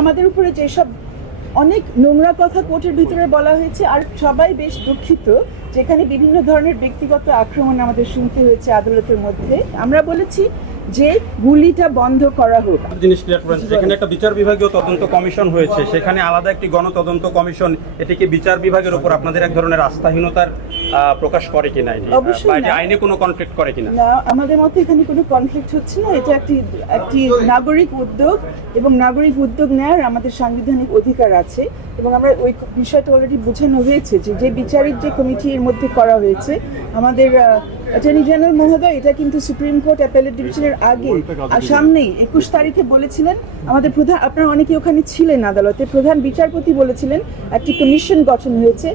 আমাদের উপরে যেসব অনেক নোংরা কথা কোর্টের ভিতরে বলা হয়েছে, আর সবাই বেশ দুঃখিত যেখানে বিভিন্ন ধরনের ব্যক্তিগত আক্রমণ আমাদের শুনতে হয়েছে আদালতের মধ্যে। আমরা বলেছি যে গুলিটা বন্ধ করা হোক। জিনিস ক্লিয়ার করেন, সেখানে একটা বিচার বিভাগীয় তদন্ত কমিশন হয়েছে, সেখানে আলাদা একটি গণতদন্ত কমিশন, এটি কি বিচার বিভাগের উপর আপনাদের এক ধরনের আস্থাহীনতার প্রকাশ করে কিনা, আইনে কোনো কনফ্লিক্ট করে কিনা? না, আমাদের মধ্যে এখানে কোনো কনফ্লিক্ট হচ্ছে না। এটা একটি নাগরিক উদ্যোগ এবং নাগরিক উদ্যোগ নেওয়ার আমাদের সাংবিধানিক অধিকার আছে এবং আমরা ওই বিষয়টা অলরেডি বোঝানো হয়েছে যে বিচারিক যে কমিটির মধ্যে করা হয়েছে আমাদের অ্যাটর্নি জেনারেল মহোদয় এটা কিন্তু সুপ্রিম কোর্ট অ্যাপেলেট ডিভিশনের আগে আর সামনেই 21 তারিখে বলেছিলেন। আমাদের প্রধান, আপনারা অনেকে ওখানে ছিলেন আদালতে, প্রধান বিচারপতি বলেছিলেন একটি কমিশন গঠন হয়েছে।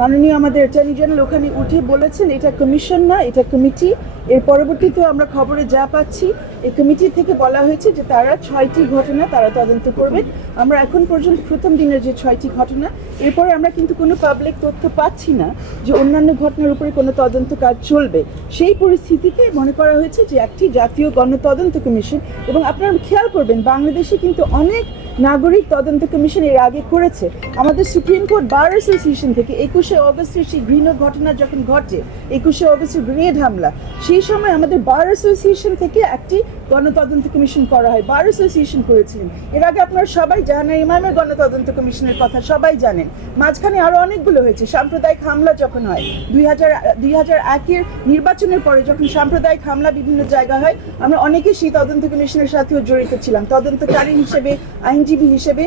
মাননীয় আমাদের অ্যাটর্নি জেনারেল ওখানে উঠে বলেছেন এটা কমিশন না, এটা কমিটি। এর পরবর্তীতে আমরা খবরে যা পাচ্ছি এই কমিটি থেকে বলা হয়েছে যে তারা 6টি ঘটনা তারা তদন্ত করবে। আমরা এখন পর্যন্ত প্রথম দিনের যে 6টি ঘটনা, এরপরে আমরা কিন্তু কোনো পাবলিক তথ্য পাচ্ছি না যে অন্যান্য ঘটনার উপরে কোনো তদন্ত কাজ চলবে। সেই পরিস্থিতিতে মনে করা হয়েছে যে একটি জাতীয় গণতদন্ত কমিশন, এবং আপনারা খেয়াল করবেন বাংলাদেশে কিন্তু অনেক নাগরিক তদন্ত কমিশন এর আগে করেছে। আমাদের সুপ্রিম কোর্ট বার অ্যাসোসিয়েশন থেকে 21শে অগস্টের সেই ঘৃণ্য ঘটনা যখন ঘটে, 21শে অগস্টের গ্রেনেড হামলা, সেই সময় আমাদের বার অ্যাসোসিয়েশন থেকে একটি গণতদন্ত কমিশন করা হয়, বার অ্যাসোসিয়েশন করেছিলেন। এর আগে আপনারা সবাই জাহানারা ইমামের গণতদন্ত কমিশনের কথা সবাই জানেন। মাঝখানে আরো অনেকগুলো হয়েছে। সাম্প্রদায়িক হামলা যখন হয় 2001-এর নির্বাচনের পরে যখন সাম্প্রদায়িক হামলা বিভিন্ন জায়গায় হয়, আমরা অনেকে সেই তদন্ত কমিশনের সাথেও জড়িত ছিলাম, তদন্তকারী হিসেবে, আইনজীবী হিসেবে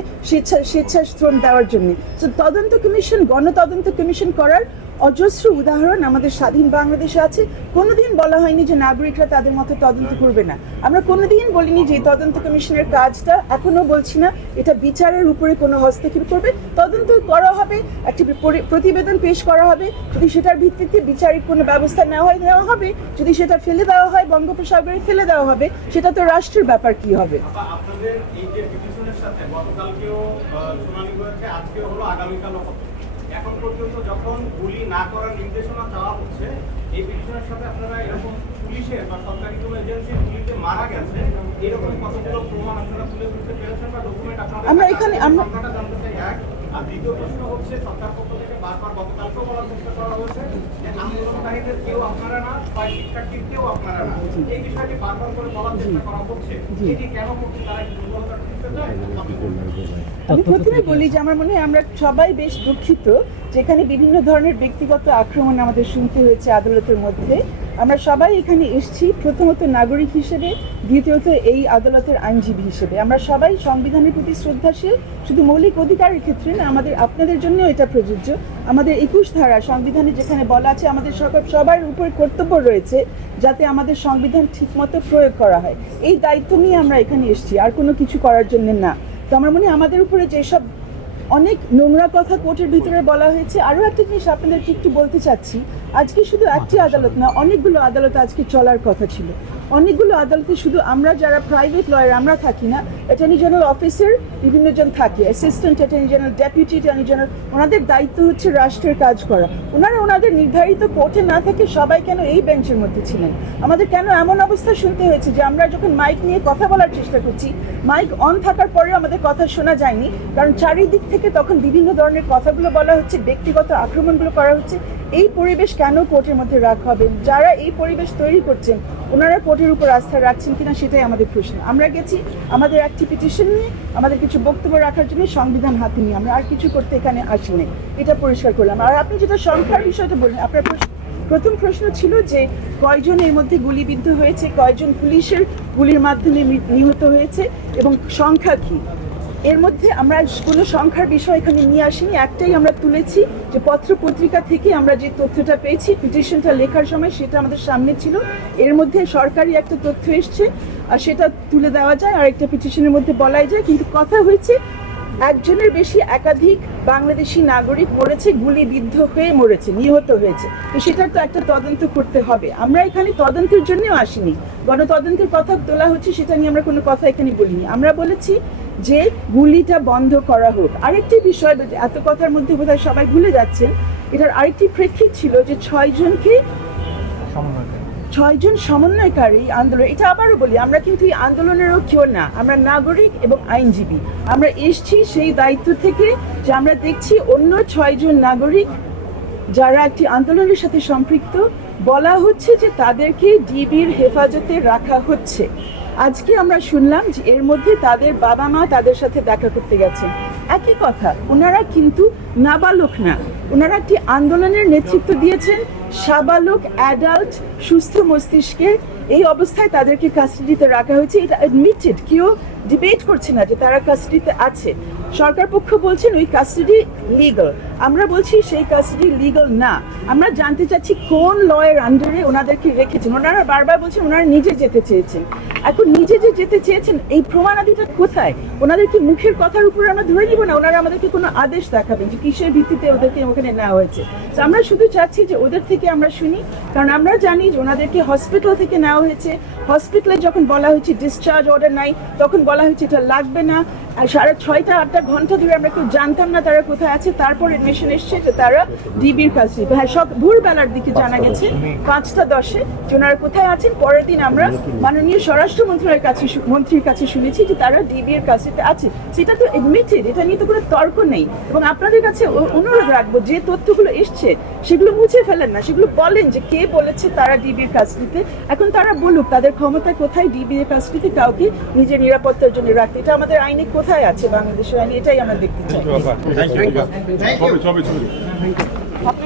স্বেচ্ছাশ্রম দেওয়ার জন্য। তো তদন্ত কমিশন, গণতদন্ত কমিশন করার অজস্র উদাহরণ আমাদের স্বাধীন বাংলাদেশে আছে। কোনোদিন বলা হয়নি যে নাগরিকরা তাদের মতো তদন্ত করবে না। আমরা কোনোদিন বলিনি যে তদন্ত কমিশনের কাজটা, এখনো বলছি না এটা বিচারের উপরে কোনো হস্তক্ষেপ করবে। তদন্ত করা হবে, একটি প্রতিবেদন পেশ করা হবে, যদি সেটার ভিত্তিতে বিচারিক কোনো ব্যবস্থা নেওয়া হবে, যদি সেটা ফেলে দেওয়া হয় বঙ্গোপসাগরে ফেলে দেওয়া হবে, সেটা তো রাষ্ট্রের ব্যাপার কি হবে। আপনাদের এই যে পিটিশনের সাথে গতকালকেও শুনানি হয়েছে, আজকেও হলো, আগামীকালও হবে। এখন পর্যন্ত যখন গুলি না করার নির্দেশনা চাওয়া হচ্ছে, এই পিটিশনের সাথে আপনারা এরকম পুলিশের বা সরকারি কোনো এজেন্সির গুলিতে মারা গেছে এরকম কতগুলো প্রমাণ আপনারা তুলে ধরতে পেরেছেন বা ডকুমেন্ট আপনারা? আমরা এখানে জানতে চাই এক। আর দ্বিতীয় প্রশ্ন হচ্ছে, সরকার পক্ষ থেকে বারবার গতকালকেও বলার চেষ্টা করা হয়েছে যে আন্দোলনকারীদের কেউ আপনারা না, বা শিক্ষার্থীর কেউ আপনারা না, এই বিষয়টি বারবার করে বলার চেষ্টা করা হচ্ছে। এটি কেন করছে, তারা কি দুর্বলতা করতে চায়? আমি প্রথমে বলি যে আমার মনে হয় আমরা সবাই বেশ দুঃখিত যেখানে বিভিন্ন ধরনের ব্যক্তিগত আক্রমণ আমাদের শুনতে হয়েছে আদালতের মধ্যে। আমরা সবাই এখানে এসেছি প্রথমত নাগরিক হিসেবে, দ্বিতীয়ত এই আদালতের আইনজীবী হিসেবে। আমরা সবাই সংবিধানের প্রতি শ্রদ্ধাশীল, শুধু মৌলিক অধিকারের ক্ষেত্রে না, আপনাদের জন্য এটা প্রযোজ্য। আমাদের 21 ধারা সংবিধানে যেখানে বলা আছে আমাদের সবার উপরে কর্তব্য রয়েছে যাতে আমাদের সংবিধান ঠিকমতো প্রয়োগ করা হয়, এই দায়িত্ব নিয়ে আমরা এখানে এসেছি, আর কোনো কিছু করার জন্য না। তো আমার মনে হয় আমাদের উপরে যেসব অনেক নোংরা কথা কোর্টের ভিতরে বলা হয়েছে, আরও একটা জিনিস আপনাদেরকে একটু বলতে চাচ্ছি, আজকে শুধু একটি আদালত না, অনেকগুলো আদালত আজকে চলার কথা ছিল। অনেকগুলো আদালতে শুধু আমরা যারা প্রাইভেট লয়ার আমরা থাকি না, অ্যাটর্নি জেনারেল অফিসার বিভিন্ন জন থাকে, assistant attorney general, deputy attorney general, ওনাদের দায়িত্ব হচ্ছে রাষ্ট্রের কাজ করা। ওনাদের নির্ধারিত কোর্টে না থেকে সবাই কেন এই বেঞ্চের মধ্যে ছিলেন? আমাদের কেন এমন অবস্থা শুনতে হয়েছে যে আমরা যখন মাইক নিয়ে কথা বলার চেষ্টা করছি, মাইক অন থাকার পরেও আমাদের কথা শোনা যায়নি? কারণ চারিদিক থেকে তখন বিভিন্ন ধরনের কথাগুলো বলা হচ্ছে, ব্যক্তিগত আক্রমণগুলো করা হচ্ছে। এই পরিবেশ কেন কোর্টের মধ্যে রাখা হবে? যারা এই পরিবেশ তৈরি করছেন ওনারা কোর্টের উপর আস্থা রাখছেন কিনা সেটাই আমাদের প্রশ্ন। আমরা গেছি আমাদের একটি পিটিশন নিয়ে, আমাদের কিছু বক্তব্য রাখার জন্য, সংবিধান হাতে নিয়ে, আমরা আর কিছু করতে এখানে আসিনি, এটা পরিষ্কার করলাম। আর আপনি যেটা সংখ্যার বিষয়টা বললেন, আপনার প্রথম প্রশ্ন ছিল যে কয়জন এর মধ্যে গুলিবিদ্ধ হয়েছে, কয়জন পুলিশের গুলির মাধ্যমে নিহত হয়েছে এবং সংখ্যা কি। এর মধ্যে আমরা কোনো সংখ্যার বিষয় এখানে নিয়ে আসিনি, একটাই আমরা তুলেছি যে পত্রপত্রিকা থেকে আমরা যে তথ্যটা পেয়েছি পিটিশনটা লেখার সময় সেটা আমাদের সামনে ছিল। এর মধ্যে সরকারি একটা তথ্য এসছে আর সেটা তুলে দেওয়া যায়, আর একটা পিটিশনের মধ্যে বলাই যায়। কিন্তু কথা হয়েছে একজনের বেশি একাধিক বাংলাদেশি নাগরিক মরেছে, গুলিবিদ্ধ হয়ে মরেছে, নিহত হয়েছে। তো সেটার তো একটা তদন্ত করতে হবে। আমরা এখানে তদন্তের জন্যও আসিনি, গণতদন্তের কথা তোলা হচ্ছে, সেটা নিয়ে আমরা কোনো কথা এখানে বলিনি। আমরা বলেছি যে গুলিটা বন্ধ করা হোক। আরেকটি বিষয়, এত কথার মধ্যে বোধহয় সবাই ভুলে যাচ্ছেন, এটার আরেকটি প্রেক্ষিত ছিল যে 6 জনকে 6 জন সমন্বয়কারী আন্দোলন, এটা আবারও বলি, আমরা কিন্তু এই আন্দোলনেরও কেউ না, আমরা নাগরিক এবং আইনজীবী। আমরা এসছি সেই দায়িত্ব থেকে যে আমরা দেখছি অন্য 6 জন নাগরিক যারা একটি আন্দোলনের সাথে সম্পৃক্ত, বলা হচ্ছে যে তাদেরকে ডিবির হেফাজতে রাখা হচ্ছে। আজকে আমরা শুনলাম যে এর মধ্যে তাদের বাবা মা তাদের সাথে দেখা করতে গেছেন। একই কথা, ওনারা কিন্তু নাবালক না, ওনারা একটি আন্দোলনের নেতৃত্ব দিয়েছেন, সাবালক অ্যাডাল্ট সুস্থ মস্তিষ্কের। এই অবস্থায় তাদেরকে কাস্টাডিতে রাখা হয়েছে, এটা অ্যাডমিটেড, কেউ ডিবেট করছে না যে তারা কাস্টাডিতে আছে। সরকার পক্ষ বলছেন ওই কাস্টাডি লিগাল, আমরা বলছি সেই কাস্টাডি লিগাল না। আমরা জানতে চাচ্ছি কোন লয়ের আন্ডারে ওনাদেরকে রেখেছেন। ওনারা বারবার বলছেন ওনারা নিজে যেতে চেয়েছেন। এখন নিজে যে যেতে চেয়েছেন এই প্রমাণাদিটা কোথায়? ওনাদেরকে মুখের কথার উপরে আমরা ধরে নিব না, ওনারা আমাদেরকে কোনো আদেশ দেখাবেন যে কিসের ভিত্তিতে ওদেরকে ওখানে নেওয়া হয়েছে। তো আমরা শুধু চাচ্ছি যে ওদের থেকে আমরা শুনি, কারণ আমরা জানি যে ওনাদেরকে হসপিটাল থেকে নেওয়া হয়েছে। হসপিটালে যখন বলা হয়েছে ডিসচার্জ অর্ডার নাই, তখন বলা হয়েছে এটা লাগবে না। আর 6.5-8 ঘন্টা ধরে আমরা কেউ জানতাম না তারা কোথায় আছে। তারপর এডমিশন এসছে যে তারা ডিবির কাছে, হ্যাঁ সব ভোরবেলার দিকে জানা গেছে 5:10 যে ওনারা কোথায় আছেন। পরের দিন আমরা মাননীয় মন্ত্রীর কাছে শুনেছি যে তারা ডিবির কাছে আছে। সেটা তো এডমিটেড, এটা নিয়ে তো কোনো তর্ক নেই। এবং আপনাদের কাছে অনুরোধ রাখবো, যে তথ্যগুলো এসছে সেগুলো মুছে ফেলেন না, সেগুলো বলেন যে কে বলেছে তারা ডিবির কাস্টডিতে। এখন তারা বলুক তাদের ক্ষমতা কোথায় ডিবির কাস্টডিতে কাউকে নিজের নিরাপত্তার জন্য রাখতে। এটা আমাদের আইনে কোথায় আছে, বাংলাদেশের আইনে? এটাই আমরা দেখতে চাই। Thank you.